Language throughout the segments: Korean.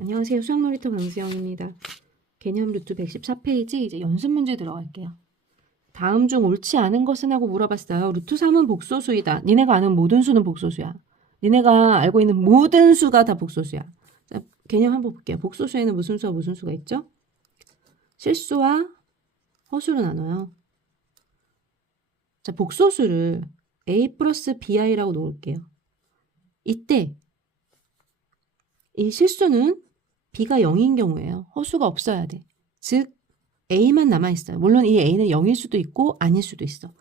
안녕하세요. 수학놀이터 강수영입니다. 개념 루트 114페이지 이제 연습 문제 들어갈게요. 다음 중 옳지 않은 것은 하고 물어봤어요. 루트 3은 복소수이다. 니네가 아는 모든 수는 복소수야. 니네가 알고 있는 모든 수가 다 복소수야. 자, 개념 한번 볼게요. 복소수에는 무슨 수와 무슨 수가 있죠? 실수와 허수로 나눠요. 자, 복소수를 a 플러스 bi라고 놓을게요. 이때 이 실수는 b가 0인 경우예요. 허수가 없어야 돼. 즉 a만 남아있어요. 물론 이 a는 0일 수도 있고 아닐 수도 있어.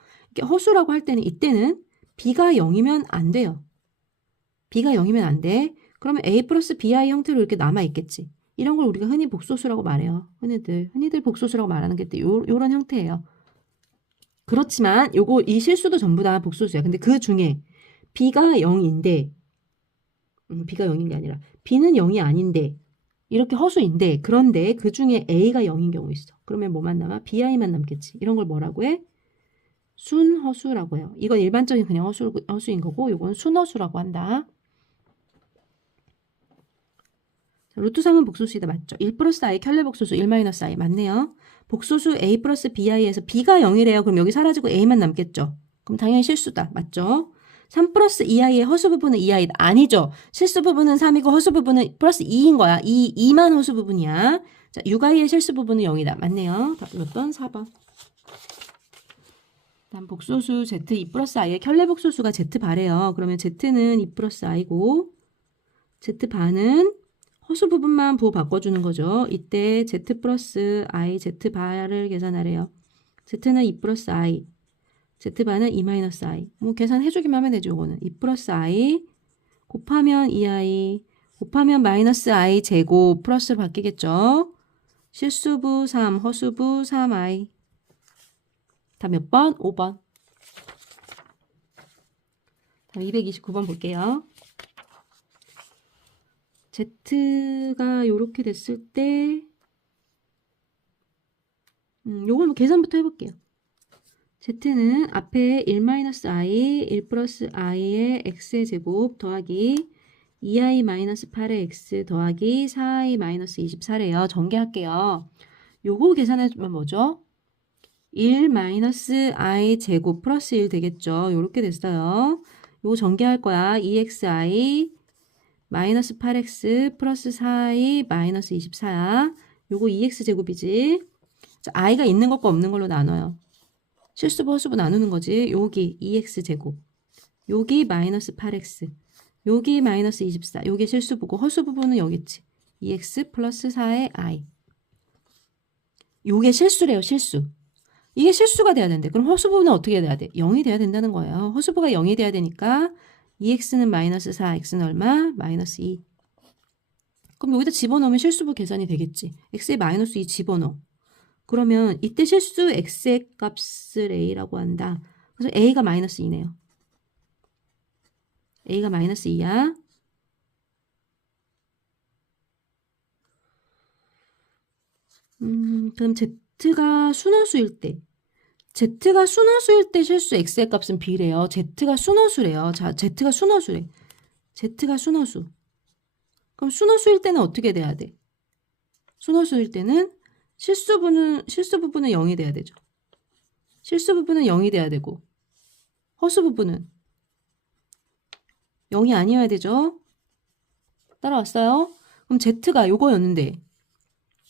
허수라고 할 때는 이때는 b가 0이면 안 돼요. b가 0이면 안 돼. 그러면 a 플러스 bi 형태로 이렇게 남아있겠지. 이런 걸 우리가 흔히 복소수라고 말해요. 흔히들 복소수라고 말하는 게 요런 형태예요. 그렇지만 이 실수도 전부 다 복소수야. 근데 그 중에 b가 0인데 b가 0인 게 아니라 b는 0이 아닌데 이렇게 허수인데 그런데 그 중에 a가 0인 경우 있어. 그러면 뭐만 남아? bi만 남겠지. 이런 걸 뭐라고 해? 순허수라고 해요. 이건 일반적인 그냥 허수인 거고 이건 순허수라고 한다. 자, 루트 3은 복소수이다. 맞죠? 1 플러스 i 켤레 복소수 1 마이너스 i 맞네요. 복소수 a 플러스 bi에서 b가 0이래요. 그럼 여기 사라지고 a만 남겠죠. 그럼 당연히 실수다. 맞죠? 3 플러스 2i의 허수 부분은 2i다. 아니죠. 실수 부분은 3이고 허수 부분은 플러스 2인 거야. 2만 허수 부분이야. 자, 6i의 실수 부분은 0이다. 맞네요. 답 몇 번? 4번. 다음 복소수 z 2 플러스 i의 켤레 복소수가 z바래요. 그러면 z는 2 플러스 i고 z반은 허수 부분만 부호 바꿔주는 거죠. 이때 z 플러스 i z바를 계산하래요. z는 2 플러스 i z반은 2 마이너스 i. 뭐 계산해주기만 하면 되죠. 이거는 2 플러스 i 곱하면 2i 곱하면 마이너스 i 제곱 플러스로 바뀌겠죠. 실수부 3, 허수부 3i. 다 몇 번? 5번. 다음 229번 볼게요. z가 이렇게 됐을 때 요걸 계산부터 해볼게요. z는 앞에 1-i, 1 플러스 i의 x의 제곱 더하기 2i-8의 x 더하기 4i-24래요. 전개할게요. 요거 계산해주면 뭐죠? 1-i 제곱 플러스 1 되겠죠. 요렇게 됐어요. 요거 전개할 거야. 2xi 마이너스 8x 플러스 4i 마이너스 24야. 요거 2x 제곱이지. 자, i가 있는 것과 없는 걸로 나눠요. 실수부 허수부 나누는 거지. 여기 2x 제곱, 여기 마이너스 8x, 여기 마이너스 24, 여기 실수부고 허수 부분은 여기 있지. 2x 플러스 4의 i. 요게 실수래요. 실수. 이게 실수가 돼야 되는데 그럼 허수 부분은 어떻게 돼야 돼? 0이 돼야 된다는 거예요. 허수부가 0이 돼야 되니까 2x는 마이너스 4, x는 얼마? 마이너스 2. 그럼 여기다 집어넣으면 실수부 계산이 되겠지. x에 마이너스 2 집어넣어. 그러면 이때 실수 x의 값을 a라고 한다. 그래서 a가 마이너스 2네요. a가 마이너스 2야. 그럼 z가 순허수일 때 실수 x의 값은 b래요. z가 순허수래요. 자, z가 순허수래. z가 순허수. 그럼 순허수일 때는 어떻게 돼야 돼? 순허수일 때는 실수 부분은 0이 돼야 되죠. 실수 부분은 0이 돼야 되고 허수 부분은 0이 아니어야 되죠. 따라왔어요? 그럼 z가 요거였는데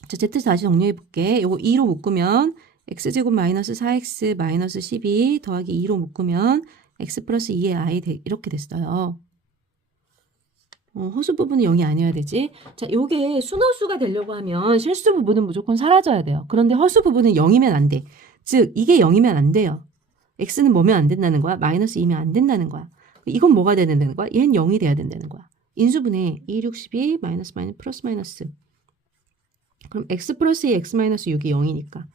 자, z 다시 정리해 볼게. 요거 2로 묶으면 x제곱 마이너스 4x 마이너스 12 더하기 2로 묶으면 x 플러스 2의 i 이렇게 됐어요. 허수 부분은 0이 아니어야 되지. 자, 요게 순허수가 되려고 하면 실수 부분은 무조건 사라져야 돼요. 그런데 허수 부분은 0이면 안 돼. 즉 이게 0이면 안 돼요. x는 뭐면 안 된다는 거야? 마이너스 2면 안 된다는 거야. 이건 뭐가 돼야 된다는 거야? 얘는 0이 돼야 된다는 거야. 인수분해 2, 6, 12 마이너스 플러스 마이너스. 그럼 x 플러스 2 x 마이너스 6이 0이니까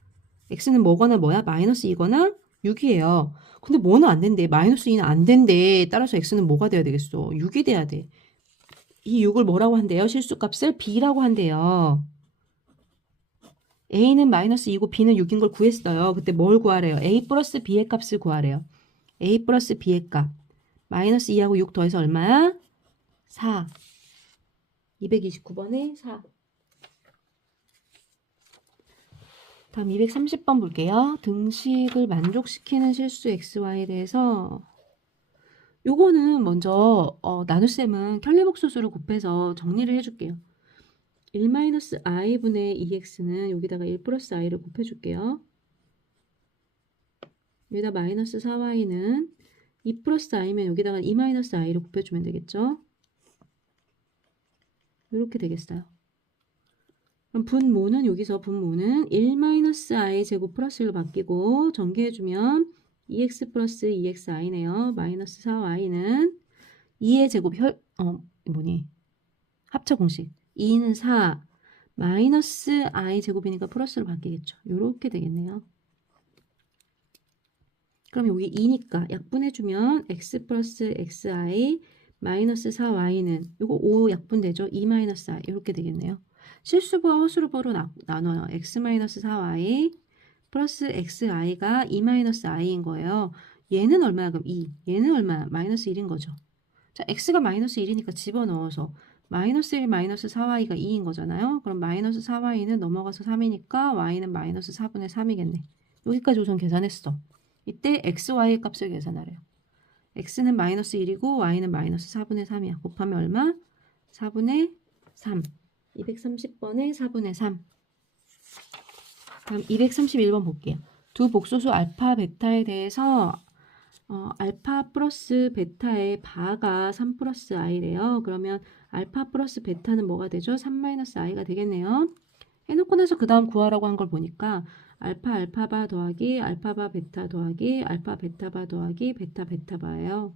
x는 뭐거나 뭐야? 마이너스 2거나 6이에요. 근데 뭐는 안 된대. 마이너스 2는 안 된대. 따라서 x는 뭐가 돼야 되겠어? 6이 돼야 돼. 이 6을 뭐라고 한대요? 실수값을 b라고 한대요. a는 마이너스 2고 b는 6인 걸 구했어요. 그때 뭘 구하래요? a 플러스 b의 값을 구하래요. a 플러스 b의 값. 마이너스 2하고 6 더해서 얼마야? 4. 229번에 4. 다음 230번 볼게요. 등식을 만족시키는 실수 xy에 대해서 요거는 먼저 나눗셈은 켤레복소수를 곱해서 정리를 해줄게요. 1-i분의 2x는 여기다가 1 플러스 i를 곱해줄게요. 여기다 마이너스 4y는 2 플러스 i면 여기다가 2 마이너스 i를 곱해주면 되겠죠. 이렇게 되겠어요. 그럼 분모는 여기서 분모는 1-i 제곱 플러스 1로 바뀌고 전개해주면 2x 플러스 2xi네요. 마이너스 4y는 2의 제곱 합차 공식 2는 4 마이너스 i 제곱이니까 플러스로 바뀌겠죠. 이렇게 되겠네요. 그럼 여기 2니까 약분해주면 x 플러스 xi 마이너스 4y는 이거 5 약분되죠. 2 마이너스 i 이렇게 되겠네요. 실수부와 허수부로 나눠요. x 마이너스 4y 플러스 xi가 2 마이너스 i인 거예요. 얘는 얼마야? 그럼 2. 얘는 얼마야? 마이너스 1인 거죠. 자, x가 마이너스 1이니까 집어넣어서 마이너스 1 마이너스 4y가 2인 거잖아요. 그럼 마이너스 4y는 넘어가서 3이니까 y는 마이너스 4분의 3이겠네. 여기까지 우선 계산했어. 이때 xy 값을 계산하래요. x는 마이너스 1이고 y는 마이너스 4분의 3이야. 곱하면 얼마? 4분의 3. 230번에 4분의 3. 다음 231번 볼게요. 두 복소수 알파, 베타에 대해서 알파 플러스 베타의 바가 3 플러스 i래요. 그러면 알파 플러스 베타는 뭐가 되죠? 3 마이너스 i가 되겠네요. 해놓고 나서 그 다음 구하라고 한 걸 보니까 알파 알파바 더하기 알파바 베타 더하기 알파 베타바 더하기 베타 베타바예요.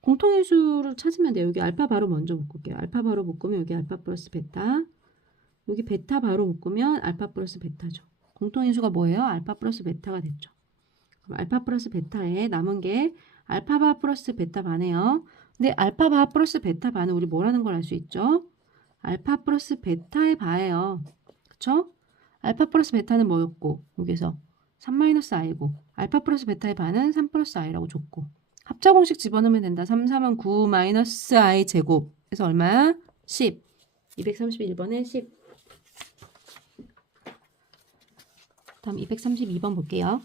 공통의 수를 찾으면 돼요. 여기 알파 바로 먼저 묶을게요. 알파 바로 묶으면 여기 알파 플러스 베타. 여기 베타 바로 묶으면 알파 플러스 베타죠. 공통의 수가 뭐예요? 알파 플러스 베타가 됐죠. 그럼 알파 플러스 베타에 남은 게 알파바 플러스 베타바네요. 근데 알파바 플러스 베타바는 우리 뭐라는 걸 알 수 있죠? 알파 플러스 베타의 바예요. 그쵸? 알파 플러스 베타는 뭐였고 여기서 3-i고 알파 플러스 베타의 바는 3 플러스 i라고 줬고 합차 공식 집어넣으면 된다. 3, 3은 9 마이너스 i 제곱 그래서 얼마야? 10. 231번에 10. 다음 232번 볼게요.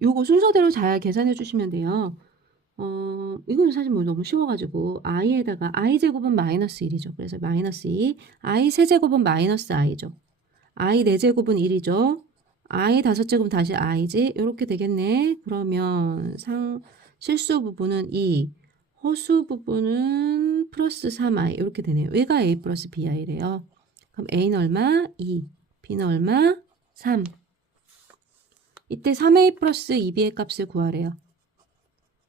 요거 순서대로 잘 계산해 주시면 돼요. 이거는 사실 뭐 너무 쉬워가지고 i에다가 i 제곱은 마이너스 1이죠. 그래서 마이너스 2. i 세제곱은 마이너스 i죠. i 4제곱은 1이죠. i 5제곱은 다시 i지. 이렇게 되겠네. 그러면 실수 부분은 2, 허수 부분은 플러스 3i 이렇게 되네요. 얘가 a 플러스 bi래요. 그럼 a는 얼마? 2, b는 얼마? 3. 이때 3a 플러스 2b의 값을 구하래요.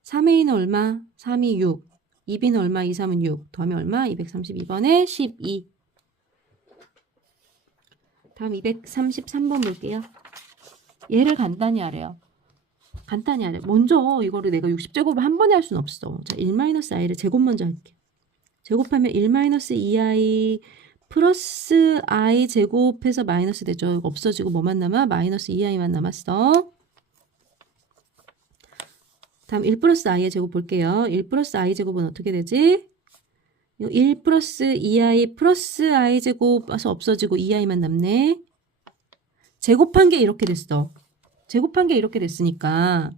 3a는 얼마? 3이 6. 2b는 얼마? 2, 3은 6. 더하면 얼마? 232번에 12. 다음 233번 볼게요. 얘를 간단히 하래요. 간단히 하래. 먼저 이거를 내가 60제곱을 한 번에 할 수는 없어. 자, 1-i를 제곱 먼저 할게요. 제곱하면 1-2i 플러스 i 제곱해서 마이너스 되죠. 이거 없어지고 뭐만 남아? 마이너스 2i만 남았어. 다음 1 플러스 i의 제곱 볼게요. 1 플러스 i 제곱은 어떻게 되지? 1 플러스 2i 플러스 i 제곱 와서 없어지고 2i만 남네. 제곱한 게 이렇게 됐어. 제곱한 게 이렇게 됐으니까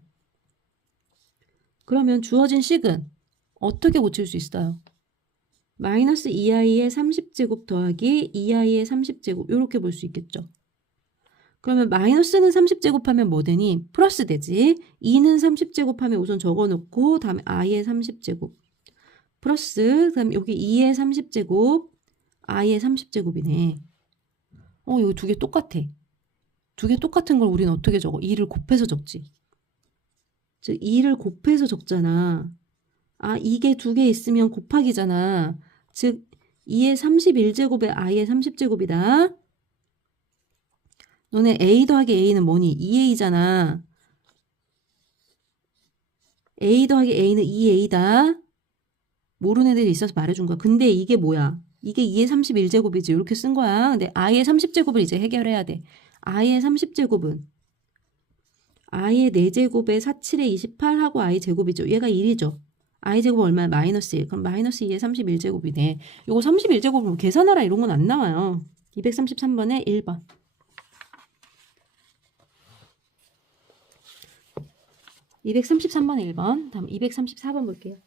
그러면 주어진 식은 어떻게 고칠 수 있어요? 마이너스 2i의 30제곱 더하기 2i의 30제곱 이렇게 볼 수 있겠죠. 그러면 마이너스는 30제곱 하면 뭐 되니? 플러스 되지. 2는 30제곱 하면 우선 적어놓고 다음에 i의 30제곱 플러스 그 다음에 여기 2의 30제곱 i의 30제곱이네. 여기 두 개 똑같아. 두 개 똑같은 걸 우리는 어떻게 적어? 2를 곱해서 적지. 즉 2를 곱해서 적잖아. 이게 두 개 있으면 곱하기잖아. 즉 2의 31제곱에 i의 30제곱이다. 너네 a 더하기 a는 뭐니? 2a잖아. a 더하기 a는 2a다. 모르는 애들이 있어서 말해준 거야. 근데 이게 뭐야? 이게 2의 31제곱이지. 이렇게 쓴 거야. 근데 i의 30제곱을 이제 해결해야 돼. i의 30제곱은 i의 4제곱에 4, 7에 28하고 i 제곱이죠. 얘가 1이죠. i제곱 얼마? 마이너스 1. 그럼 마이너스 2에 31제곱이네. 요거 31제곱을 계산하라 이런 건 안 나와요. 233번에 1번. 233번에 1번. 다음 234번 볼게요.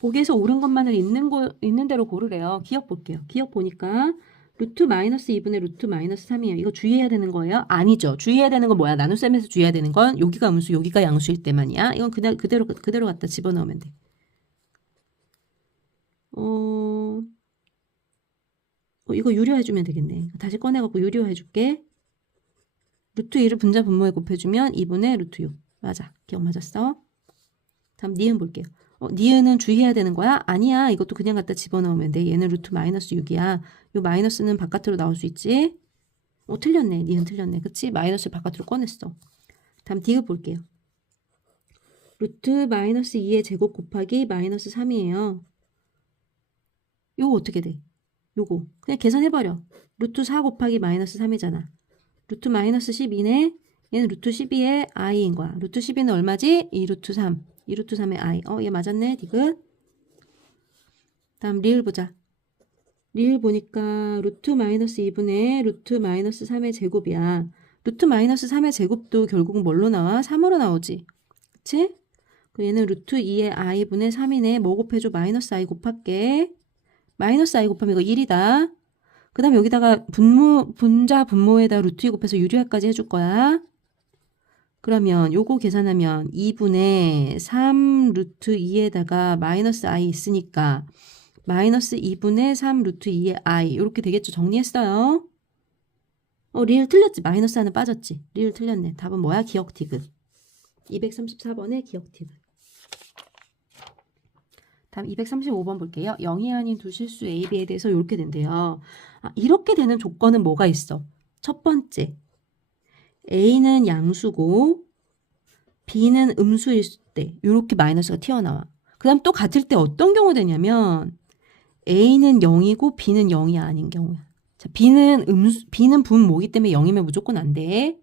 보기에서 옳은 것만을 있는 대로 고르래요. 기억 볼게요. 기억 보니까 루트 마이너스 2분의 루트 마이너스 3이에요. 이거 주의해야 되는 거예요? 아니죠. 주의해야 되는 건 뭐야? 나눗셈에서 주의해야 되는 건 여기가 음수, 여기가 양수일 때만이야. 이건 그냥 그대로 갖다 집어넣으면 돼. 이거 유료해주면 되겠네. 다시 꺼내갖고 유료해줄게. 루트 2를 분자 분모에 곱해주면 2분의 루트 6. 맞아. 기억 맞았어? 다음 니은 볼게요. 니은은 주의해야 되는 거야? 아니야. 이것도 그냥 갖다 집어넣으면 돼. 얘는 루트 마이너스 6이야. 요 마이너스는 바깥으로 나올 수 있지? 틀렸네. 니은 틀렸네. 그치? 마이너스를 바깥으로 꺼냈어. 다음 디귿 볼게요. 루트 마이너스 2의 제곱 곱하기 마이너스 3이에요. 요거 어떻게 돼? 요거 그냥 계산해버려. 루트 4 곱하기 마이너스 3이잖아. 루트 마이너스 12네. 얘는 루트 12의 i인 거야. 루트 12는 얼마지? 2루트 3. 2루트 3의 i. 얘 맞았네. 디귿. 다음 리을 보자. 리을 보니까 루트 마이너스 2분의 루트 마이너스 3의 제곱이야. 루트 마이너스 3의 제곱도 결국 뭘로 나와? 3으로 나오지. 그치? 얘는 루트 2의 i분의 3이네. 뭐 곱해줘? 마이너스 i 곱할게. 마이너스 i 곱하면 이거 1이다. 그 다음에 여기다가 분자 분모에다 루트 2 곱해서 유리화까지 해줄 거야. 그러면 요거 계산하면 2분의 3 루트 2에다가 마이너스 i 있으니까 마이너스 2분의 3 루트 2의 i 이렇게 되겠죠. 정리했어요. 리을 틀렸지. 마이너스 하나 빠졌지. 리을 틀렸네. 답은 뭐야? 기억 디귿. 234번에 기억 디귿. 다음 235번 볼게요. 0이 아닌 두 실수 A, B에 대해서 이렇게 된대요. 이렇게 되는 조건은 뭐가 있어? 첫 번째, A는 양수고 B는 음수일 때 이렇게 마이너스가 튀어나와. 그 다음 또 같을 때 어떤 경우 되냐면 A는 0이고 B는 0이 아닌 경우야. 자, B는 분모이기 때문에 0이면 무조건 안 돼.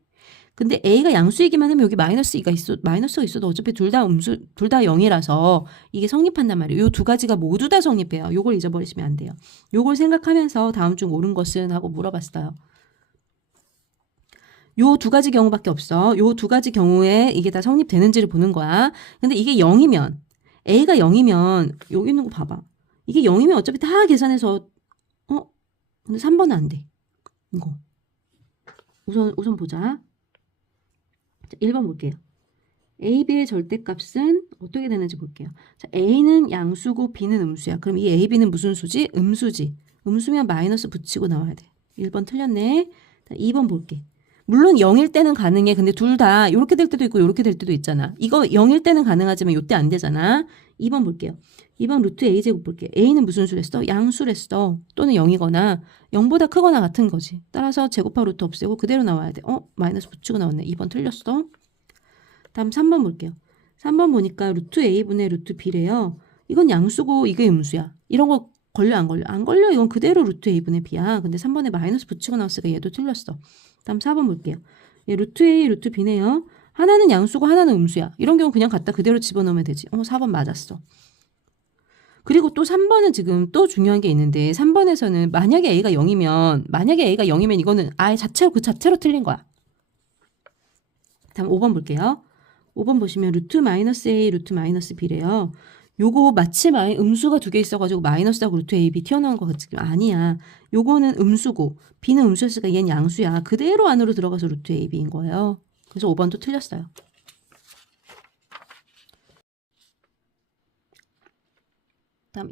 근데 A가 양수이기만 하면 여기 마이너스가 있어도 어차피 둘 다 0이라서 이게 성립한단 말이에요. 요 두 가지가 모두 다 성립해요. 요걸 잊어버리시면 안 돼요. 요걸 생각하면서 다음 중 옳은 것은 하고 물어봤어요. 요 두 가지 경우밖에 없어. 요 두 가지 경우에 이게 다 성립되는지를 보는 거야. 근데 이게 0이면 A가 0이면 여기 있는 거 봐봐. 이게 0이면 어차피 다 계산해서 근데 3번은 안 돼. 이거. 우선 보자. 자, 1번 볼게요. A, B의 절대값은 어떻게 되는지 볼게요. 자, A는 양수고 B는 음수야. 그럼 이 A, B는 무슨 수지? 음수지. 음수면 마이너스 붙이고 나와야 돼. 1번 틀렸네. 자, 2번 볼게. 물론 0일 때는 가능해. 근데 둘 다 이렇게 될 때도 있고 이렇게 될 때도 있잖아. 이거 0일 때는 가능하지만 이때 안 되잖아. 2번 볼게요. 2번 루트 A제곱 볼게. A는 무슨 수랬어? 양수랬어. 또는 0이거나 0보다 크거나 같은 거지. 따라서 제곱하고 루트 없애고 그대로 나와야 돼. 마이너스 붙이고 나왔네. 2번 틀렸어. 다음 3번 볼게요. 3번 보니까 루트 A분의 루트 B래요. 이건 양수고 이게 음수야. 이런 거 걸려 안 걸려? 안 걸려. 이건 그대로 루트 A분의 B야. 근데 3번에 마이너스 붙이고 나왔으니까 얘도 틀렸어. 다음 4번 볼게요. 얘 루트 A, 루트 B네요. 하나는 양수고 하나는 음수야. 이런 경우 그냥 갖다 그대로 집어넣으면 되지. 4번 맞았어. 그리고 또 3번은 지금 또 중요한 게 있는데 3번에서는 만약에 A가 0이면 이거는 아예 그 자체로 틀린 거야. 다음 5번 볼게요. 5번 보시면 루트 마이너스 A, 루트 마이너스 B래요. 요거 마치 음수가 두 개 있어가지고 마이너스하고 루트 A, B 튀어나온 거 같지? 아니야. 요거는 음수고 B는 음수였으니까 얘는 양수야. 그대로 안으로 들어가서 루트 A, B인 거예요. 그래서 5번도 틀렸어요. 다음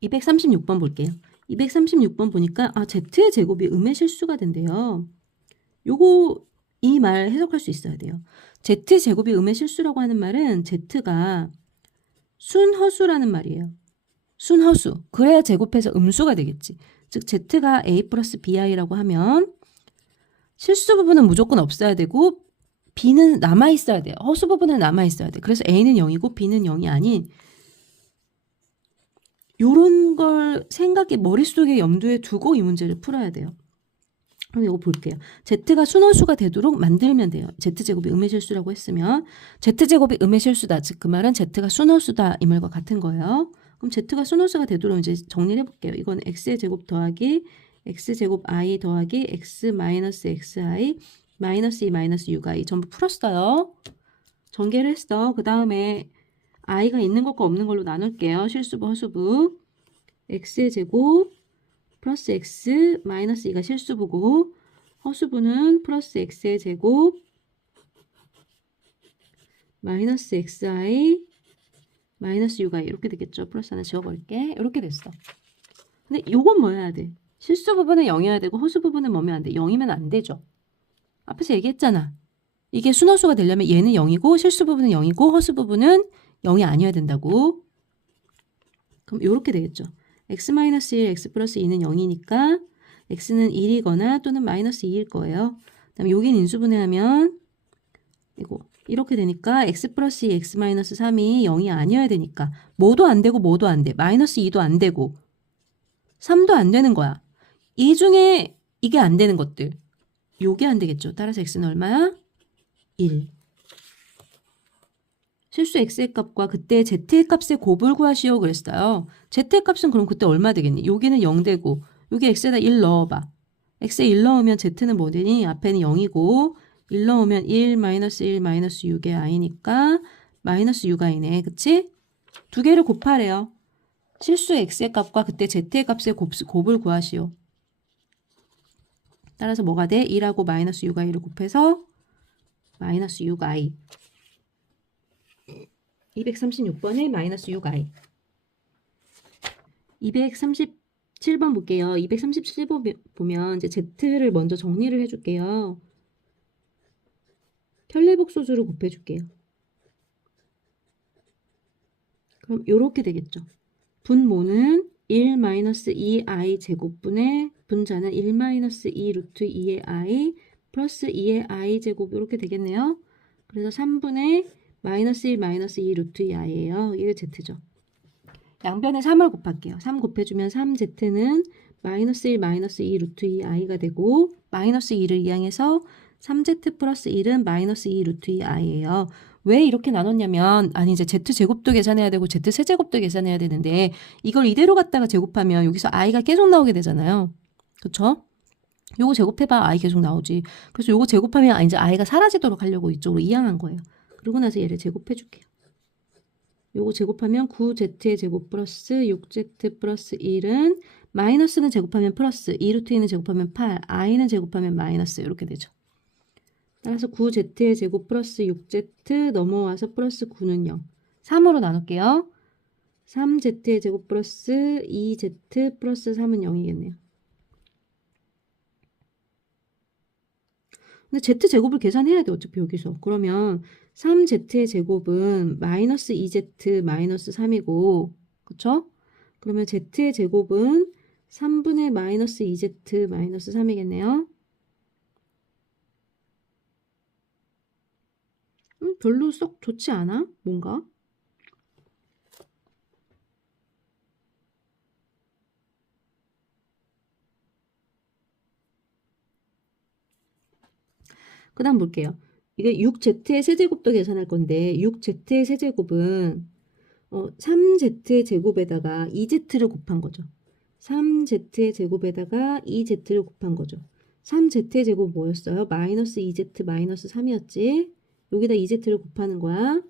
236번 볼게요. 236번 보니까 Z의 제곱이 음의 실수가 된대요. 요거 이 말 해석할 수 있어야 돼요. Z 제곱이 음의 실수라고 하는 말은 Z가 순허수라는 말이에요. 순허수. 그래야 제곱해서 음수가 되겠지. 즉 Z가 A 플러스 BI라고 하면 실수 부분은 무조건 없어야 되고 B는 남아있어야 돼요. 허수 부분은 남아있어야 돼. 그래서 A는 0이고 B는 0이 아닌 요런 걸 머릿속에 염두에 두고 이 문제를 풀어야 돼요. 그럼 이거 볼게요. z가 순원수가 되도록 만들면 돼요. z제곱이 음의 실수라고 했으면 z제곱이 음의 실수다. 즉 그 말은 z가 순원수다 이 말과 같은 거예요. 그럼 z가 순원수가 되도록 이제 정리를 해볼게요. 이건 x의 제곱 더하기 x제곱 i 더하기 x 마이너스 xi 마이너스 2 마이너스 6i 전부 풀었어요. 전개를 했어. 그 다음에 i가 있는 것과 없는 걸로 나눌게요. 실수부 허수부 x의 제곱 플러스 x 마이너스 2가 실수부고 허수부는 플러스 x의 제곱 마이너스 xi 마이너스 6i 이렇게 되겠죠. 플러스 하나 지워버릴게. 이렇게 됐어. 근데 요건 뭐 해야 돼? 실수 부분은 0이어야 되고 허수 부분은 뭐면 안 돼? 0이면 안 되죠. 앞에서 얘기했잖아. 이게 순허수가 되려면 얘는 0이고 실수 부분은 0이고 허수 부분은 0이 아니어야 된다고. 그럼 이렇게 되겠죠. x-1, x 플러스 2는 0이니까 x는 1이거나 또는 마이너스 2일 거예요. 그 다음에 여긴 인수분해하면 이거 이렇게 되니까 x 플러스 2, x 마이너스 3이 0이 아니어야 되니까 뭐도 안 되고 뭐도 안 돼. 마이너스 2도 안 되고 3도 안 되는 거야. 이 중에 이게 안 되는 것들. 요게 안 되겠죠. 따라서 x는 얼마야? 1. 실수 x의 값과 그때 z의 값의 곱을 구하시오 그랬어요. z의 값은 그럼 그때 얼마 되겠니? 여기는 0 되고 여기 x에다 1 넣어봐. x에 1 넣으면 z는 뭐 되니? 앞에는 0이고 1 넣으면 1 마이너스 1 마이너스 6의 i니까 마이너스 6i네. 그치? 두 개를 곱하래요. 실수 x의 값과 그때 z의 값의 곱을 구하시오. 따라서 뭐가 돼? 1하고 마이너스 6i를 곱해서 마이너스 6i. 236번에 마이너스 6i. 237번 볼게요. 237번 보면 이제 z를 먼저 정리를 해줄게요. 편례복소수를 곱해줄게요. 그럼 이렇게 되겠죠. 분모는 1 마이너스 2i 제곱분의 분자는 1 마이너스 2 루트 2의 i 플러스 2의 i 제곱 이렇게 되겠네요. 그래서 3분의 마이너스 1 마이너스 2 루트 2i예요. 이게 z죠. 양변에 3을 곱할게요. 3 곱해주면 3z는 마이너스 1 마이너스 2 루트 2i가 되고 마이너스 2를 이항해서 3z 플러스 1은 마이너스 2 루트 2i예요. 왜 이렇게 나눴냐면 아니 이제 z제곱도 계산해야 되고 z세제곱도 계산해야 되는데 이걸 이대로 갖다가 제곱하면 여기서 i가 계속 나오게 되잖아요. 그쵸? 요거 제곱해봐 i 계속 나오지. 그래서 요거 제곱하면 이제 i가 사라지도록 하려고 이쪽으로 이항한 거예요. 그러고 나서 얘를 제곱해줄게요. 요거 제곱하면 9z의 제곱 플러스 6z 플러스 1은 마이너스는 제곱하면 플러스 2루트 2는 제곱하면 8 i는 제곱하면 마이너스 이렇게 되죠. 따라서 9z의 제곱 플러스 6z 넘어와서 플러스 9는 0. 3으로 나눌게요. 3z의 제곱 플러스 2z 플러스 3은 0이겠네요. 근데 z제곱을 계산해야 돼 어차피 여기서. 그러면 3z의 제곱은 마이너스 2z 마이너스 3이고 그쵸? 그러면 z의 제곱은 3분의 마이너스 2z 마이너스 3이겠네요. 별로 썩 좋지 않아? 뭔가? 그 다음 볼게요. 이게 6z의 세제곱도 계산할 건데 6z의 세제곱은 3z의 제곱에다가 2z를 곱한 거죠. 3z의 제곱에다가 2z를 곱한 거죠. 3z의 제곱 뭐였어요? 마이너스 2z 마이너스 3이었지. 여기다 2z를 곱하는 거야.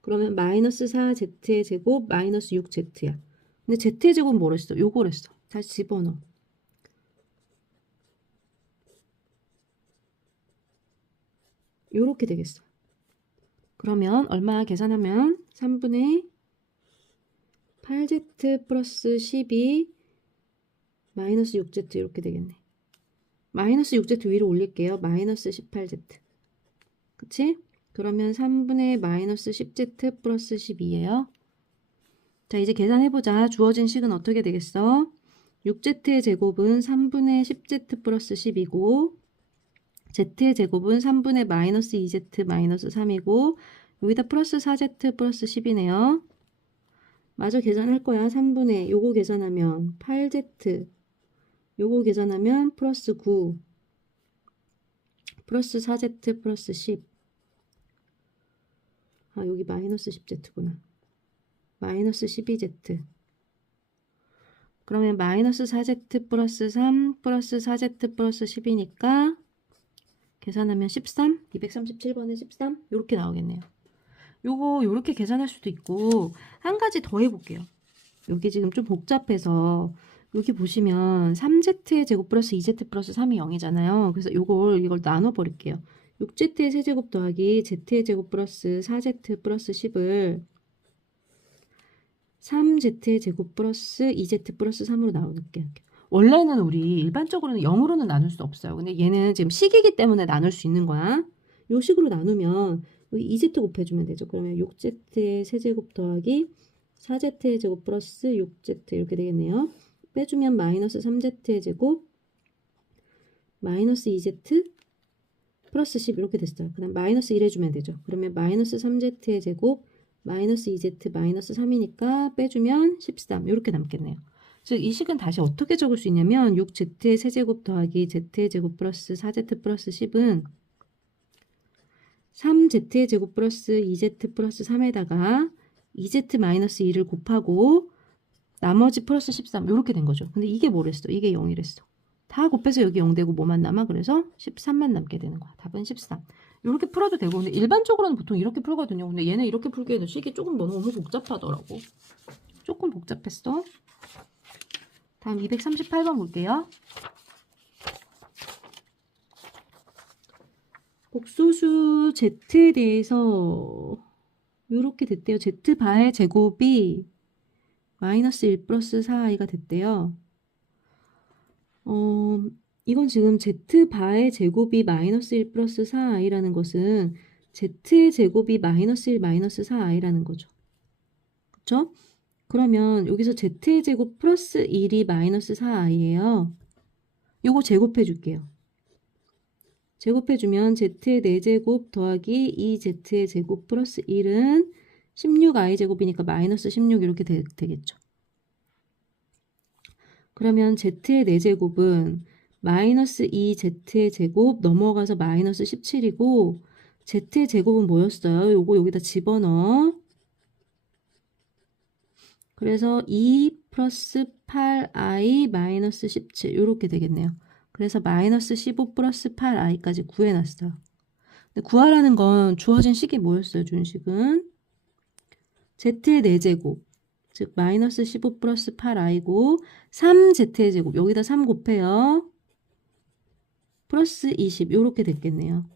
그러면 마이너스 4z의 제곱 마이너스 6z야. 근데 z의 제곱은 뭐랬어? 요거랬어. 다시 집어넣어. 요렇게 되겠어. 그러면 얼마 계산하면 3분의 8z 플러스 12 마이너스 6z 이렇게 되겠네. 마이너스 6z 위로 올릴게요. 마이너스 18z. 그치? 그러면 3분의 마이너스 10z 플러스 12예요. 자, 이제 계산해보자. 주어진 식은 어떻게 되겠어? 6z의 제곱은 3분의 10z 플러스 10이고 z의 제곱은 3분의 마이너스 2z 마이너스 3이고 여기다 플러스 4z 플러스 10이네요. 마저 계산할 거야. 3분의 요거 계산하면 8z 요거 계산하면 플러스 9 플러스 4z 플러스 10. 아, 여기 마이너스 10z구나. 마이너스 12z. 그러면 마이너스 4z 플러스 3 플러스 4z 플러스 10이니까 계산하면 13? 237번에 13? 이렇게 나오겠네요. 요거 요렇게 계산할 수도 있고 한 가지 더 해볼게요. 여기 지금 좀 복잡해서 여기 보시면 3z의 제곱 플러스 2z 플러스 3이 0이잖아요. 그래서 이걸 나눠버릴게요. 6z의 세제곱 더하기 z의 제곱 플러스 4z 플러스 10을 3z의 제곱 플러스 2z 플러스 3으로 나눠볼게요. 원래는 우리 일반적으로는 0으로는 나눌 수 없어요. 근데 얘는 지금 식이기 때문에 나눌 수 있는 거야. 요 식으로 나누면 여기 2z 곱해주면 되죠. 그러면 6z의 세제곱 더하기 4z의 제곱 플러스 6z 이렇게 되겠네요. 빼주면 마이너스 3z의 제곱 마이너스 2z 플러스 10 이렇게 됐어요. 그 다음 마이너스 1 해주면 되죠. 그러면 마이너스 3z의 제곱 마이너스 2z 마이너스 3이니까 빼주면 13 이렇게 남겠네요. 즉 이 식은 다시 어떻게 적을 수 있냐면 6z의 세제곱 더하기 z의 제곱 플러스 4z 플러스 10은 3z의 제곱 플러스 2z 플러스 3에다가 2z 마이너스 2를 곱하고 나머지 플러스 13 이렇게 된 거죠. 근데 이게 뭐랬어? 이게 0이랬어. 다 곱해서 여기 0 되고 뭐만 남아? 그래서 13만 남게 되는 거야. 답은 13. 이렇게 풀어도 되고 근데 일반적으로는 보통 이렇게 풀거든요. 근데 얘는 이렇게 풀기에는 식이 조금 너무 복잡하더라고. 조금 복잡했어. 다음 238번 볼게요. 복소수 z에 대해서 이렇게 됐대요. z바의 제곱이 마이너스 1 플러스 4i가 됐대요. 이건 지금 z바의 제곱이 마이너스 1 플러스 4i라는 것은 z의 제곱이 마이너스 1 마이너스 4i라는 거죠. 그쵸? 그러면 여기서 z의 제곱 플러스 1이 마이너스 4i예요. 요거 제곱해 줄게요. 제곱해주면 z의 4제곱 더하기 2z의 제곱 플러스 1은 16i 제곱이니까 마이너스 16 이렇게 되겠죠. 그러면 z의 4제곱은 마이너스 2z의 제곱 넘어가서 마이너스 17이고 z의 제곱은 뭐였어요? 요거 여기다 집어넣어. 그래서 2 플러스 8i 마이너스 17 이렇게 되겠네요. 그래서 마이너스 15 플러스 8i까지 구해놨어요. 근데 구하라는 건 주어진 식이 뭐였어요? 준식은 z의 4제곱 즉 마이너스 15 플러스 8i고 3z의 제곱 여기다 3 곱해요. 플러스 20 이렇게 됐겠네요.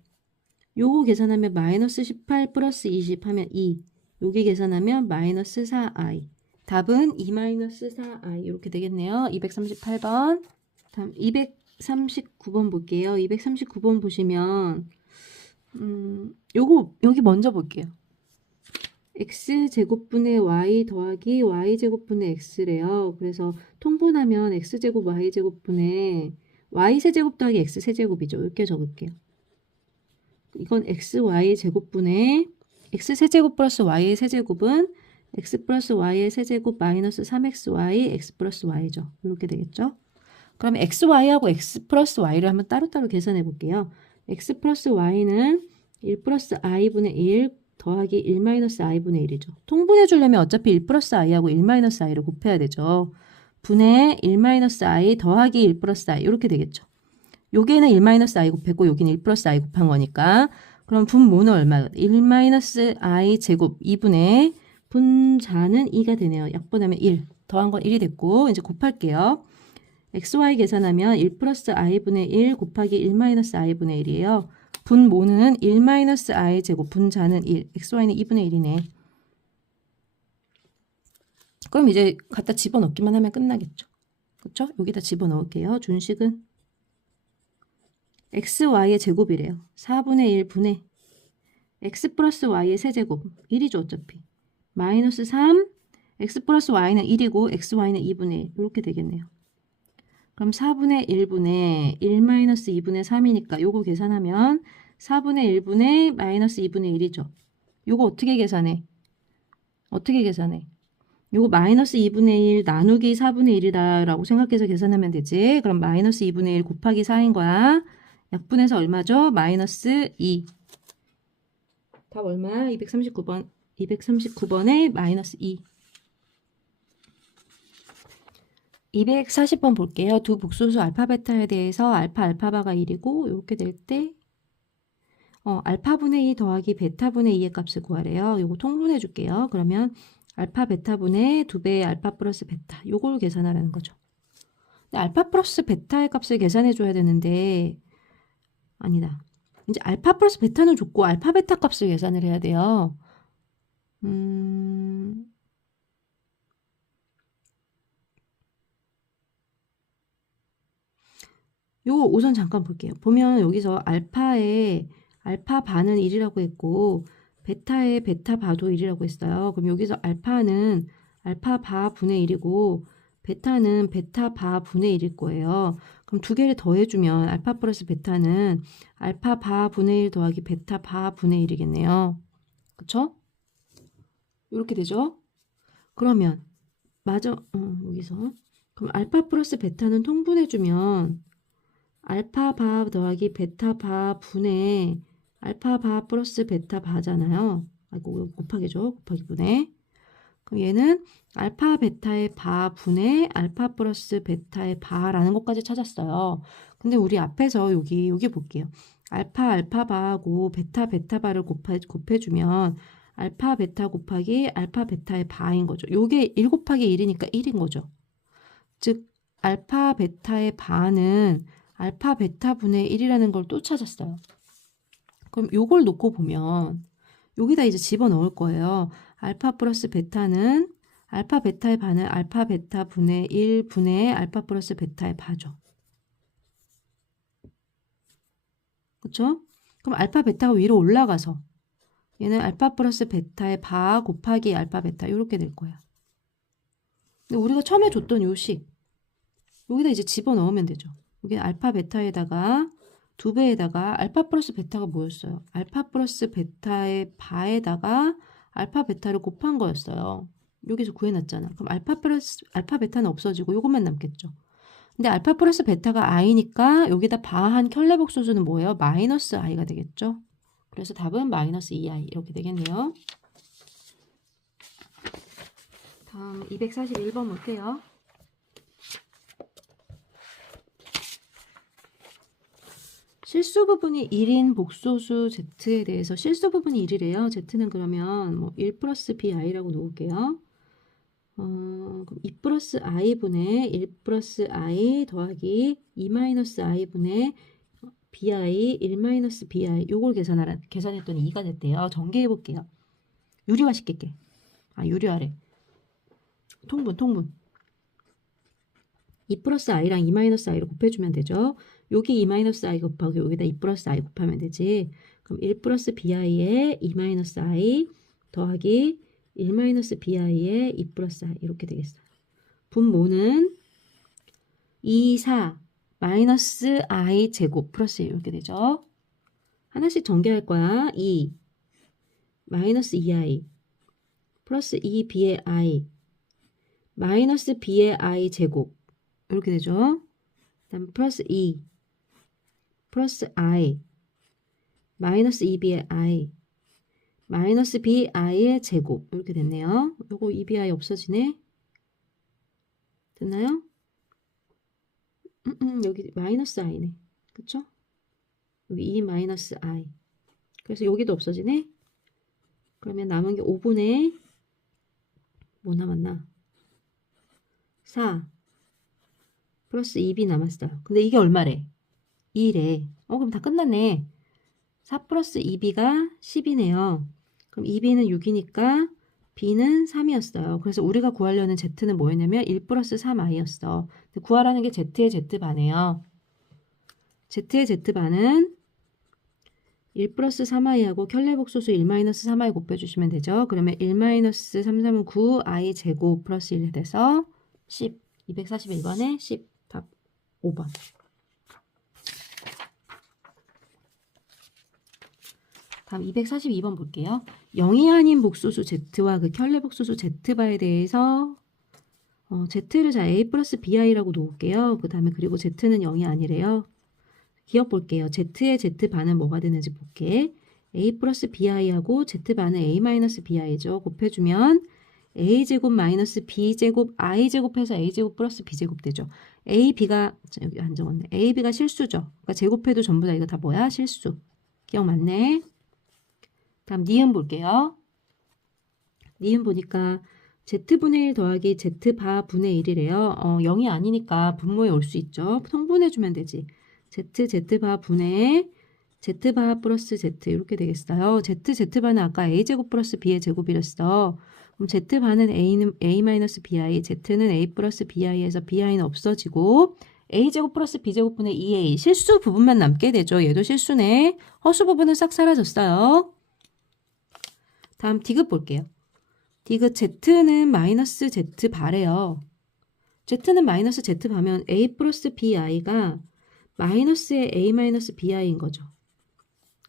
요거 계산하면 마이너스 18 플러스 20 하면 2 여기 계산하면 마이너스 4i 답은 2 마이너스 4i 이렇게 되겠네요. 238번 다음 239번 볼게요. 239번 보시면 요거 여기 먼저 볼게요. x제곱분의 y 더하기 y제곱분의 x래요. 그래서 통분하면 x제곱 y제곱분의 y세제곱 더하기 x세제곱이죠. 이렇게 적을게요. 이건 xy 제곱분의 x세제곱 플러스 y의 세제곱은 x 플러스 y의 세제곱 마이너스 3xy x 플러스 y죠. 이렇게 되겠죠. 그러면 xy하고 x 플러스 y를 한번 따로따로 계산해 볼게요. x 플러스 y는 1 플러스 i분의 1 더하기 1 마이너스 i분의 1이죠. 통분해 주려면 어차피 1 플러스 i하고 1 마이너스 i를 곱해야 되죠. 분의 1 마이너스 i 더하기 1 플러스 i 이렇게 되겠죠. 여기에는 1 마이너스 i 곱했고 여기는 1 플러스 i 곱한 거니까 그럼 분모는 얼마? 1 마이너스 i 제곱 2분의 분자는 2가 되네요. 약분하면 1 더한 건 1이 됐고 이제 곱할게요. xy 계산하면 1 플러스 i분의 1 곱하기 1 마이너스 i분의 1이에요. 분모는 1 마이너스 i 제곱 분자는 1 xy는 2분의 1이네. 그럼 이제 갖다 집어넣기만 하면 끝나겠죠. 그렇죠? 여기다 집어넣을게요. 준식은 xy의 제곱이래요. 4분의 1 분의 x 플러스 y의 세제곱 1이죠 어차피. 마이너스 3 x 플러스 y는 1이고 xy는 2분의 1 이렇게 되겠네요. 그럼 4분의 1분의 1 마이너스 2분의 3이니까 요거 계산하면 4분의 1분의 마이너스 2분의 1이죠. 요거 어떻게 계산해? 어떻게 계산해? 요거 마이너스 2분의 1 나누기 4분의 1이다 라고 생각해서 계산하면 되지. 그럼 마이너스 2분의 1 곱하기 4인 거야. 약분해서 얼마죠? 마이너스 2. 답 얼마? 239번. 239번에 마이너스 2. 240번 볼게요. 두 복소수 알파 베타에 대해서 알파 알파바가 1이고 이렇게 될 때 알파분의 2 더하기 베타분의 2의 값을 구하래요. 요거 통분해 줄게요. 그러면 알파 베타분의 2배의 알파 플러스 베타 요걸 계산하라는 거죠. 근데 알파 플러스 베타의 값을 계산해 줘야 되는데 아니다. 이제 알파 플러스 베타는 줬고 알파 베타 값을 계산을 해야 돼요. 요거 우선 잠깐 볼게요. 보면 여기서 알파의 알파 반은 1이라고 했고 베타의 베타 바도 1이라고 했어요. 그럼 여기서 알파는 알파 바 분의 1이고 베타는 베타 바 분의 1일 거예요. 그럼 두 개를 더해주면 알파 플러스 베타는 알파 바 분의 1 더하기 베타 바 분의 1이겠네요. 그쵸? 이렇게 되죠? 그러면 맞아. 여기서 그럼 알파 플러스 베타는 통분해주면 알파 바 더하기 베타 바 분의 알파 바 플러스 베타 바잖아요. 아이고 곱하기죠. 곱하기 분의. 그럼 얘는 알파 베타의 바 분의 알파 플러스 베타의 바라는 것까지 찾았어요. 근데 우리 앞에서 여기 볼게요. 알파 알파 바하고 베타 베타 바를 곱해주면 알파 베타 곱하기 알파 베타의 바인 거죠. 요게 1 곱하기 1이니까 1인 거죠. 즉 알파 베타의 바는 알파 베타 분의 1이라는 걸 또 찾았어요. 그럼 요걸 놓고 보면 여기다 이제 집어넣을 거예요. 알파 플러스 베타는 알파 베타의 바는 알파 베타 분의 1 분의 알파 플러스 베타의 바죠. 그렇죠? 그럼 알파 베타가 위로 올라가서 얘는 알파 플러스 베타의 바 곱하기 알파 베타 이렇게 될 거야. 근데 우리가 처음에 줬던 요 식 여기다 이제 집어넣으면 되죠. 여기 알파 베타에다가 2배에다가 알파 플러스 베타가 뭐였어요? 알파 플러스 베타의 바에다가 알파 베타를 곱한 거였어요. 여기서 구해놨잖아. 그럼 알파 베타는 없어지고 이것만 남겠죠. 근데 알파 플러스 베타가 i니까 여기다 바한 켤레복소수는 뭐예요? 마이너스 i가 되겠죠. 그래서 답은 마이너스 2i 이렇게 되겠네요. 다음 241번 볼게요. 실수 부분이 1인 복소수 z에 대해서 실수 부분이 1이래요. z는 그러면 뭐 1 플러스 bi라고 놓을게요. 그럼 2 플러스 i분의 1 플러스 i 더하기 2 마이너스 i분의 bi 1 마이너스 bi 요걸 계산했더니 2가 됐대요. 전개해 볼게요. 유리화 시킬게. 유리화래. 통분. 2 플러스 i랑 2 마이너스 i를 곱해주면 되죠. 여기 2 마이너스 i 곱하기 여기다 2 플러스 i 곱하면 되지. 그럼 1 플러스 bi에 2 마이너스 i 더하기 1 마이너스 bi에 2 플러스 i 이렇게 되겠어요. 분모는 2, 4 마이너스 i 제곱 플러스 1 이렇게 되죠. 하나씩 전개할 거야. 2 마이너스 2i 플러스 2b의 i 마이너스 b의 i 제곱 이렇게 되죠. 그다음 플러스 2 플러스 i 마이너스 2b의 i 마이너스 bi의 제곱 이렇게 됐네요. 요거 2bi 없어지네. 됐나요? 여기 마이너스 i네. 그쵸? 여기 2 마이너스 i 그래서 여기도 없어지네. 그러면 남은 게 5분의 뭐 남았나? 4 플러스 2b 남았어요. 근데 이게 얼마래? 2래. 그럼 다 끝났네. 4 플러스 2b가 10이네요. 그럼 2b는 6이니까 b는 3이었어요. 그래서 우리가 구하려는 z는 뭐였냐면 1 플러스 3i였어. 구하라는 게 z의 z반이에요. z의 z반은 1 플러스 3i하고 켤레복소수 1 마이너스 3i 곱해주시면 되죠. 그러면 1 마이너스 3, 3은 9i 제곱 플러스 1 돼서 10. 241번에 10. 답 5번. 다음 242번 볼게요. 0이 아닌 복소수 z와 그 켤레복소수 z바에 대해서 z를 자 a 플러스 bi라고 놓을게요. 그 다음에 그리고 z는 0이 아니래요. 기억 볼게요. z의 z반은 뭐가 되는지 볼게. a 플러스 bi하고 z반은 a 마이너스 bi죠. 곱해주면 a제곱 마이너스 b제곱 i제곱해서 a제곱 플러스 b제곱 되죠. a, b가 여기 안 적었네. a, b가 실수죠. 그러니까 제곱해도 전부 다 이거 다 뭐야? 실수. 기억 맞네. 다음 니은 볼게요. 니은 보니까 z분의 1 더하기 z바분의 1이래요. 0이 아니니까 분모에 올 수 있죠. 통분해주면 되지. z바분의 z바 플러스 z 이렇게 되겠어요. z바는 아까 a제곱 플러스 b의 제곱이랬어. 그럼 z바는 a는 a-bi, z는 a 플러스 bi에서 bi는 없어지고 a제곱 플러스 b제곱분의 2a 실수 부분만 남게 되죠. 얘도 실수네. 허수 부분은 싹 사라졌어요. 다음 디귿 볼게요. 디귿 z는 마이너스 z바래요. z는 마이너스 z바면 a 플러스 bi가 마이너스의 a 마이너스 bi인 거죠.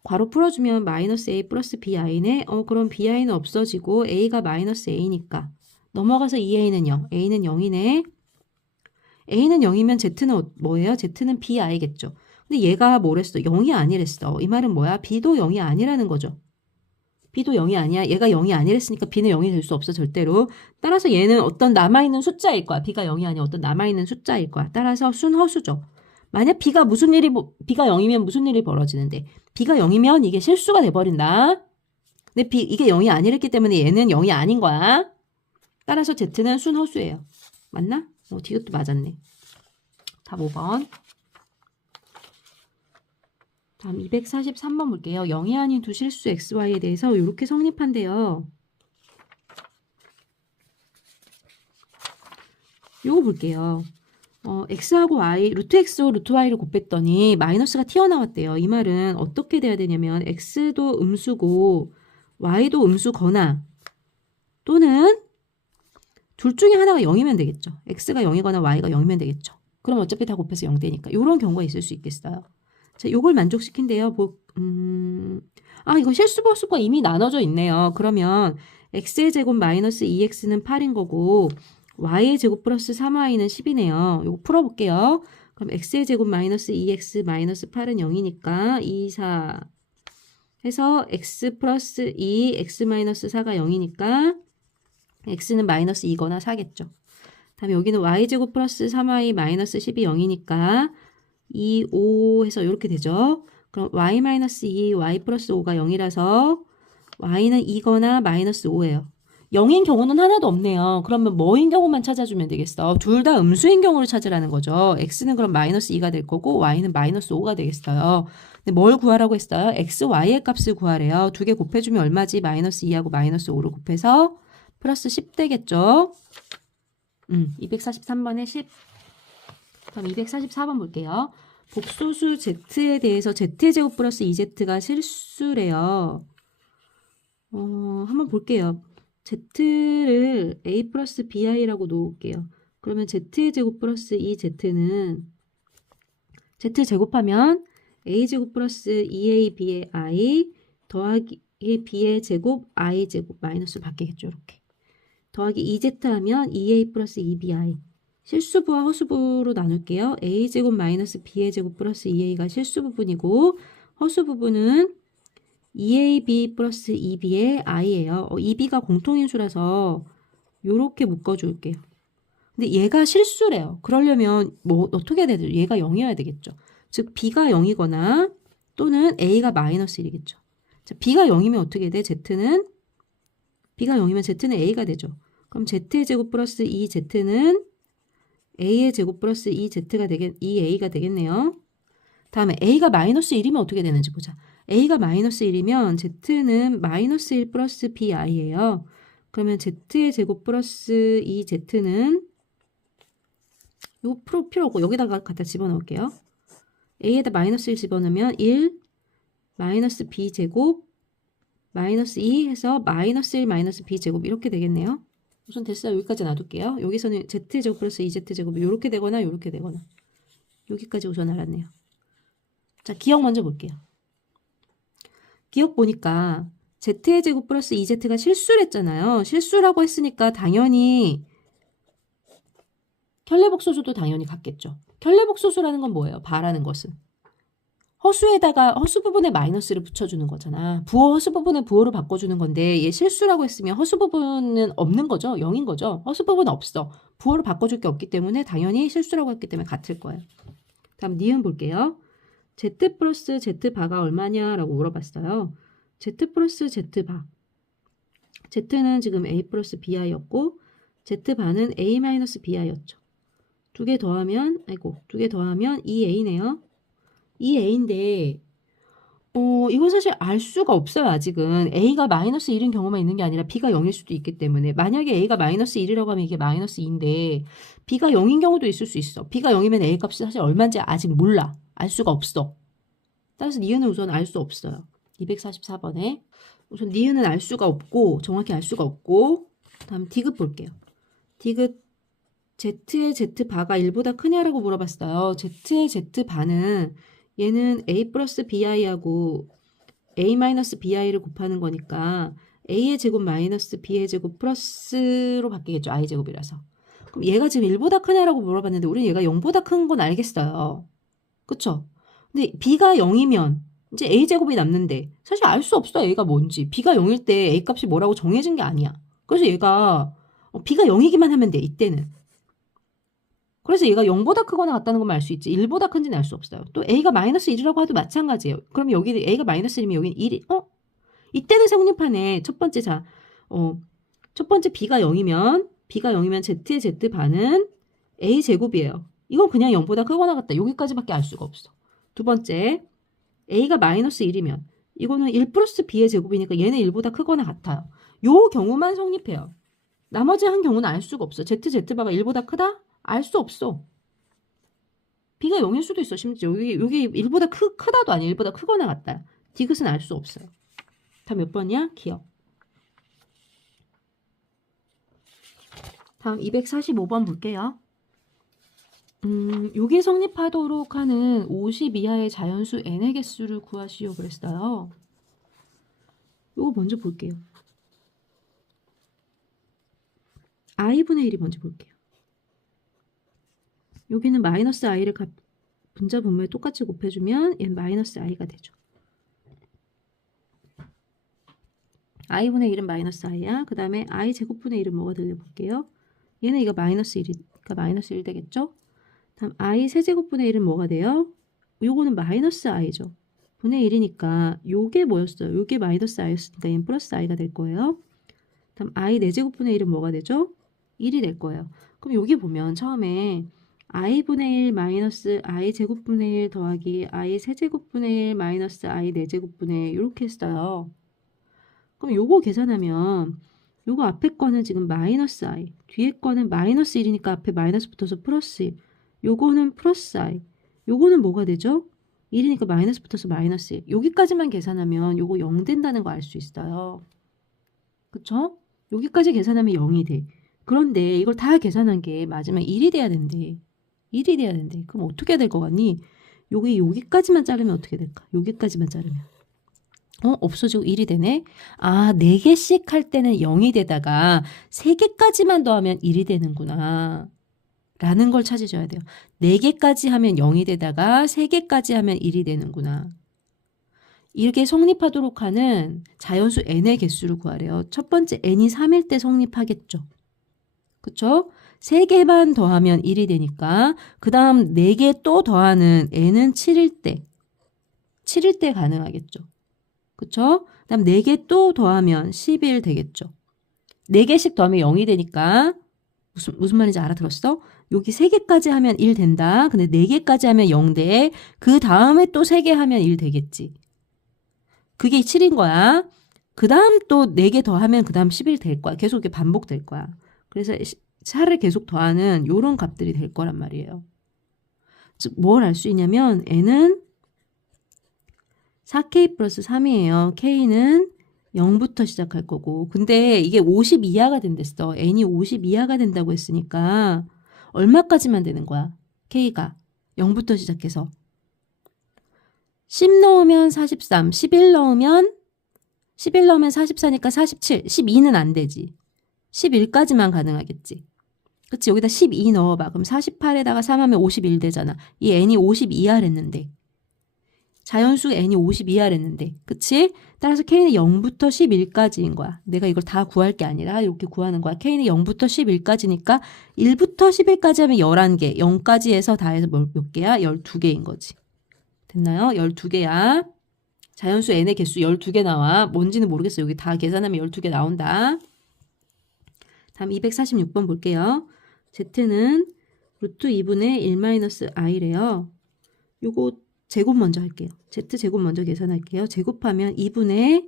괄호 풀어주면 마이너스 a 플러스 bi네. 그럼 bi는 없어지고 a가 마이너스 a니까 넘어가서 2a는 0, a는 0이네. a는 0이면 z는 뭐예요? z는 bi겠죠. 근데 얘가 뭐랬어? 0이 아니랬어. 이 말은 뭐야? b도 0이 아니라는 거죠. b도 0이 아니야. 얘가 0이 아니랬으니까 b는 0이 될 수 없어 절대로. 따라서 얘는 어떤 남아있는 숫자일 거야. b가 0이 아니야. 어떤 남아있는 숫자일 거야. 따라서 순허수죠. 만약 b가 0이면 무슨 일이 벌어지는데 b가 0이면 이게 실수가 돼버린다. 근데 이게 0이 아니랬기 때문에 얘는 0이 아닌 거야. 따라서 z는 순허수예요. 맞나? 디귿도 맞았네. 답 5번. 다음 243번 볼게요. 0이 아닌 두 실수 xy에 대해서 이렇게 성립한대요. 요거 볼게요. x하고 y, 루트 x와 루트 y를 곱했더니 마이너스가 튀어나왔대요. 이 말은 어떻게 돼야 되냐면 x도 음수고 y도 음수거나 또는 둘 중에 하나가 0이면 되겠죠. x가 0이거나 y가 0이면 되겠죠. 그럼 어차피 다 곱해서 0 되니까. 이런 경우가 있을 수 있겠어요. 자, 요걸 만족시킨대요. 이거 실수보수가 이미 나눠져 있네요. 그러면 x의 제곱 마이너스 2x는 8인 거고 y의 제곱 플러스 3y는 10이네요. 요거 풀어볼게요. 그럼 x의 제곱 마이너스 2x 마이너스 8은 0이니까 2, 4 해서 x 플러스 2, x 마이너스 4가 0이니까 x는 마이너스 2거나 4겠죠. 다음에 여기는 y제곱 플러스 3y 마이너스 10이 0이니까 2, 5 해서 이렇게 되죠. 그럼 y 마이너스 2, y 플러스 5가 0이라서 y는 2거나 마이너스 5예요. 0인 경우는 하나도 없네요. 그러면 뭐인 경우만 찾아주면 되겠어? 둘 다 음수인 경우를 찾으라는 거죠. x는 그럼 마이너스 2가 될 거고 y는 마이너스 5가 되겠어요. 근데 뭘 구하라고 했어요? x, y의 값을 구하래요. 두 개 곱해주면 얼마지? 마이너스 2하고 마이너스 5를 곱해서 플러스 10 되겠죠. 243번에 10. 그럼 244번 볼게요. 복소수 z에 대해서 z제곱 플러스 2z가 실수래요. 한번 볼게요. z를 a 플러스 bi라고 놓을게요. 그러면 z제곱 플러스 2z는 z 제곱하면 a제곱 플러스 2ab의 i 더하기 b의 제곱 i제곱 마이너스 바뀌겠죠. 이렇게. 더하기 2z 하면 2a 플러스 2bi. 실수부와 허수부로 나눌게요. a제곱 마이너스 b의 제곱 플러스 2a가 실수 부분이고 허수 부분은 2ab 플러스 2b의 i예요. 2b가 공통인수라서 요렇게 묶어줄게요. 근데 얘가 실수래요. 그러려면 뭐 어떻게 해야 되죠? 얘가 0이어야 되겠죠. 즉 b가 0이거나 또는 a가 마이너스 1이겠죠. 자, b가 0이면 어떻게 돼? b가 0이면 z는 a가 되죠. 그럼 z의 제곱 플러스 2z는 a의 제곱 플러스 2a가 되겠네요. 다음에 a가 마이너스 1이면 어떻게 되는지 보자. a가 마이너스 1이면 z는 마이너스 1 플러스 bi예요. 그러면 z의 제곱 플러스 2z는 이거 필요 없고 여기다가 갖다 집어넣을게요. a에다 마이너스 1 집어넣으면 1 마이너스 b제곱 마이너스 2 해서 마이너스 1 마이너스 b제곱 이렇게 되겠네요. 우선 됐어요. 여기까지 놔둘게요. 여기서는 z제곱 플러스 2z제곱이 이렇게 되거나 이렇게 되거나 여기까지 우선 알았네요. 자, 기억 먼저 볼게요. 기억 보니까 z의 제곱 플러스 2z가 실수를 했잖아요. 실수라고 했으니까 당연히 켤레복소수도 당연히 같겠죠. 켤레복소수라는 건 뭐예요? 바라는 것은 허수에다가 허수 부분에 마이너스를 붙여주는 거잖아. 부호 허수 부분에 부호를 바꿔주는 건데 얘 실수라고 했으면 허수 부분은 없는 거죠. 0인 거죠. 허수 부분은 없어. 부호를 바꿔줄 게 없기 때문에 당연히 실수라고 했기 때문에 같을 거예요. 다음 니은 볼게요. z 플러스 z바가 얼마냐라고 물어봤어요. z 플러스 z바. z는 지금 a 플러스 bi였고 z바는 a 마이너스 bi였죠. 두 개 더하면 2a네요. 2a인데 이건 사실 알 수가 없어요. 아직은 a가 마이너스 1인 경우만 있는 게 아니라 b가 0일 수도 있기 때문에 만약에 a가 마이너스 1이라고 하면 이게 마이너스 2인데 b가 0인 경우도 있을 수 있어. b가 0이면 a 값이 사실 얼마인지 아직 몰라. 알 수가 없어. 따라서 니은은 우선 알 수 없어요. 244번에 우선 니은은 알 수가 없고 정확히 알 수가 없고 다음 디귿 볼게요. 디귿 z의 z바가 1보다 크냐라고 물어봤어요. z의 z바는 얘는 a 플러스 bi하고 a 마이너스 bi를 곱하는 거니까 a의 제곱 마이너스 b의 제곱 플러스로 바뀌겠죠. i 제곱이라서. 그럼 얘가 지금 1보다 크냐라고 물어봤는데 우리는 얘가 0보다 큰 건 알겠어요. 그쵸? 근데 b가 0이면 이제 a 제곱이 남는데 사실 알 수 없어. a가 뭔지. b가 0일 때 a 값이 뭐라고 정해진 게 아니야. 그래서 얘가 b가 0이기만 하면 돼. 이때는. 그래서 얘가 0보다 크거나 같다는 건 알 수 있지. 1보다 큰지는 알 수 없어요. 또 a가 마이너스 1이라고 해도 마찬가지예요. 그럼 여기 a가 마이너스 1이면 여기는 1이 이때는 성립하네. 첫 번째 첫 번째 b가 0이면 z의 z반은 a 제곱이에요. 이건 그냥 0보다 크거나 같다. 여기까지밖에 알 수가 없어. 두 번째 a가 마이너스 1이면 이거는 1 플러스 b의 제곱이니까 얘는 1보다 크거나 같아요. 요 경우만 성립해요. 나머지 한 경우는 알 수가 없어. z바가 1보다 크다? 알 수 없어. b가 0일 수도 있어. 심지어 여기 1보다 크다도 아니야. 1보다 크거나 같다. 디귿은 알 수 없어요. 다음 몇 번이야? 기억. 다음 245번 볼게요. 요게 성립하도록 하는 50 이하의 자연수 n의 개수를 구하시오 그랬어요. 요거 먼저 볼게요. i분의 1이 먼저 볼게요. 여기는 마이너스 i를 분자 분모에 똑같이 곱해주면 얘는 마이너스 i가 되죠. i분의 1은 마이너스 i야. 그 다음에 i 제곱분의 1은 뭐가 들려볼게요. 얘는 이거 마이너스 1이니까 마이너스 1 되겠죠. 다음 i 세제곱분의 1은 뭐가 돼요? 요거는 마이너스 i죠. 분의 1이니까 요게 뭐였어요? 요게 마이너스 i였으니까 얘는 플러스 i가 될 거예요. 다음 i 4제곱분의 1은 뭐가 되죠? 1이 될 거예요. 그럼 여기 보면 처음에 i분의 1 마이너스 i 제곱분의 1 더하기 i 세제곱분의 1 마이너스 i 4제곱분의 1 이렇게 했어요. 그럼 요거 계산하면 요거 앞에 거는 지금 마이너스 i, 뒤에 거는 마이너스 1이니까 앞에 마이너스 붙어서 플러스 1, 요거는 플러스 i, 요거는 뭐가 되죠? 1이니까 마이너스 붙어서 마이너스 1. 여기까지만 계산하면 요거 0 된다는 거 알 수 있어요. 그쵸? 여기까지 계산하면 0이 돼. 그런데 이걸 다 계산한 게 맞으면 1이 돼야 된대. 1이 돼야 된대. 그럼 어떻게 될 것 같니? 여기까지만 자르면 어떻게 될까? 여기까지만 자르면. 없어지고 1이 되네. 아, 4개씩 할 때는 0이 되다가 3개까지만 더하면 1이 되는구나. 라는 걸 찾으셔야 돼요. 4개까지 하면 0이 되다가 3개까지 하면 1이 되는구나. 이렇게 성립하도록 하는 자연수 n의 개수를 구하래요. 첫 번째 n이 3일 때 성립하겠죠. 그쵸? 3개만 더하면 1이 되니까 그 다음 4개 또 더하는 n은 7일 때 가능하겠죠. 그쵸? 그 다음 4개 또 더하면 10일 되겠죠. 4개씩 더하면 0이 되니까 무슨 말인지 알아들었어? 여기 3개까지 하면 1 된다. 근데 4개까지 하면 0 돼. 그 다음에 또 3개 하면 1 되겠지. 그게 7인 거야. 그 다음 또 4개 더하면 그 다음 11 될 거야. 계속 이렇게 반복될 거야. 그래서 차를 계속 더하는 요런 값들이 될 거란 말이에요. 즉 뭘 알 수 있냐면 n은 4k 플러스 3이에요. k는 0부터 시작할 거고. 근데 이게 50 이하가 된댔어. n이 50 이하가 된다고 했으니까 얼마까지만 되는 거야? k가 0부터 시작해서 10 넣으면 43, 11 넣으면 44니까 47, 12는 안 되지. 11까지만 가능하겠지. 그치? 여기다 12 넣어봐. 그럼 48에다가 3하면 51 되잖아. 이 n이 50 이하랬는데. 자연수 n이 50 이하랬는데. 그치? 따라서 k는 0부터 11까지인 거야. 내가 이걸 다 구할 게 아니라 이렇게 구하는 거야. k는 0부터 11까지니까 1부터 11까지 하면 11개. 0까지 해서 다 해서 몇 개야? 12개인 거지. 됐나요? 12개야. 자연수 n의 개수 12개 나와. 뭔지는 모르겠어요. 여기 다 계산하면 12개 나온다. 다음 246번 볼게요. z는 루트 2분의 1-i래요. 요거 제곱 먼저 할게요. z제곱 먼저 계산할게요. 제곱하면 2분의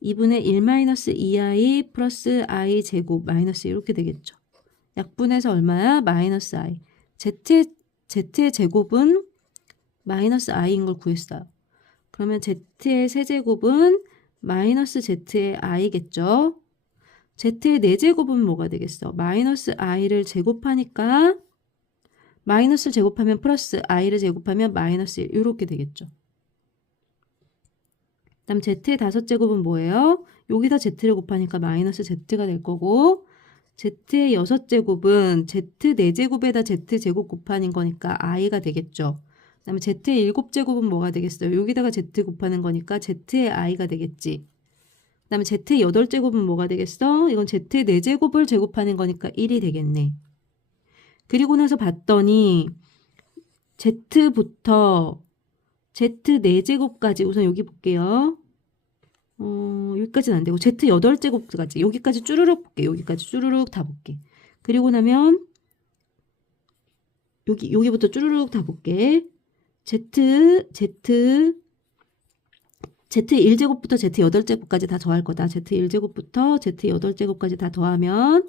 1-2i 플러스 i 제곱 마이너스 이렇게 되겠죠. 약분해서 얼마야? 마이너스 i. z의 제곱은 마이너스 i인 걸 구했어요. 그러면 z의 세제곱은 마이너스 z의 i겠죠. z의 4제곱은 뭐가 되겠어? 마이너스 i를 제곱하니까 마이너스를 제곱하면 플러스 i를 제곱하면 마이너스 1 이렇게 되겠죠. 그다음 z의 5제곱은 뭐예요? 여기다 z를 곱하니까 마이너스 z가 될 거고 z의 6제곱은 z 4제곱에다 z제곱 곱하는 거니까 i가 되겠죠. 그다음에 z의 7제곱은 뭐가 되겠어요? 여기다가 z 곱하는 거니까 z의 i가 되겠지. 그다음에 z의 8제곱은 뭐가 되겠어? 이건 z의 4제곱을 제곱하는 거니까 1이 되겠네. 그리고 나서 봤더니 z부터 z 4제곱까지 우선 여기 볼게요. 여기까지는 안 되고 z 8제곱까지 여기까지 쭈르륵 볼게. 여기까지 쭈르륵 다 볼게. 그리고 나면 여기부터 쭈르륵 다 볼게. z의 1제곱부터 z 8제곱까지 다 더할 거다. z 1제곱부터 z 8제곱까지 다 더하면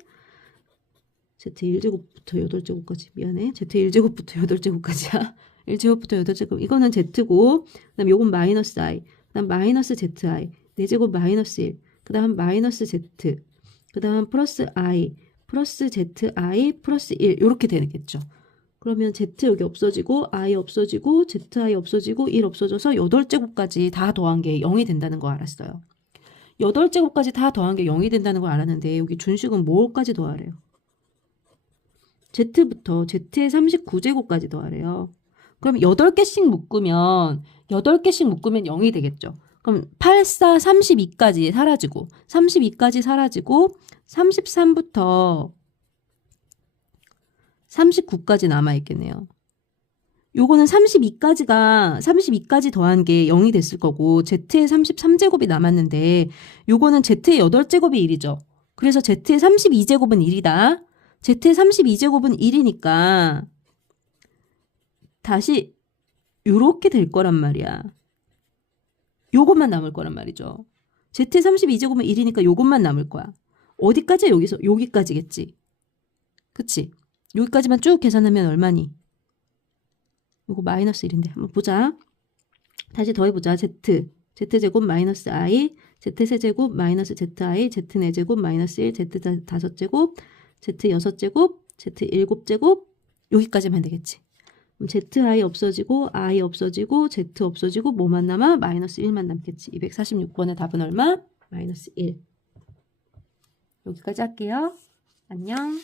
z 1제곱부터 8제곱까지 미안해. z 1제곱부터 8제곱까지야. 1제곱부터 8제곱 이거는 z고 그 다음 요건 마이너스 i 그 다음 마이너스 zi 4제곱 마이너스 1 그 다음 마이너스 z 그 다음 플러스 i 플러스 zi 플러스 1 이렇게 되겠죠. 그러면 z 여기 없어지고 i 없어지고 zi 없어지고 1 없어져서 8제곱까지 다 더한 게 0이 된다는 거 알았어요. 8제곱까지 다 더한 게 0이 된다는 걸 알았는데 여기 준식은 뭐까지 더하래요? z부터 z의 39제곱까지 더하래요. 그럼 8개씩 묶으면 0이 되겠죠. 그럼 8, 4, 32까지 사라지고 32까지 사라지고 33부터 39까지 남아있겠네요. 요거는 32까지 더한 게 0이 됐을 거고 z의 33제곱이 남았는데 요거는 z의 8제곱이 1이죠. 그래서 z의 32제곱은 1이다. z의 32제곱은 1이니까 다시 요렇게 될 거란 말이야. 요것만 남을 거란 말이죠. z의 32제곱은 1이니까 요것만 남을 거야. 어디까지야? 여기서 여기까지겠지. 그치? 여기까지만 쭉 계산하면 얼마니? 요거 마이너스 1인데 한번 보자. 다시 더해보자. z제곱 마이너스 i z세제곱 마이너스 zi z4제곱 마이너스 1 z5제곱 z6제곱 z7제곱 여기까지만 되겠지. 그럼 zi 없어지고 i 없어지고 z 없어지고 뭐만 남아? 마이너스 1만 남겠지. 246번의 답은 얼마? 마이너스 1. 여기까지 할게요. 안녕.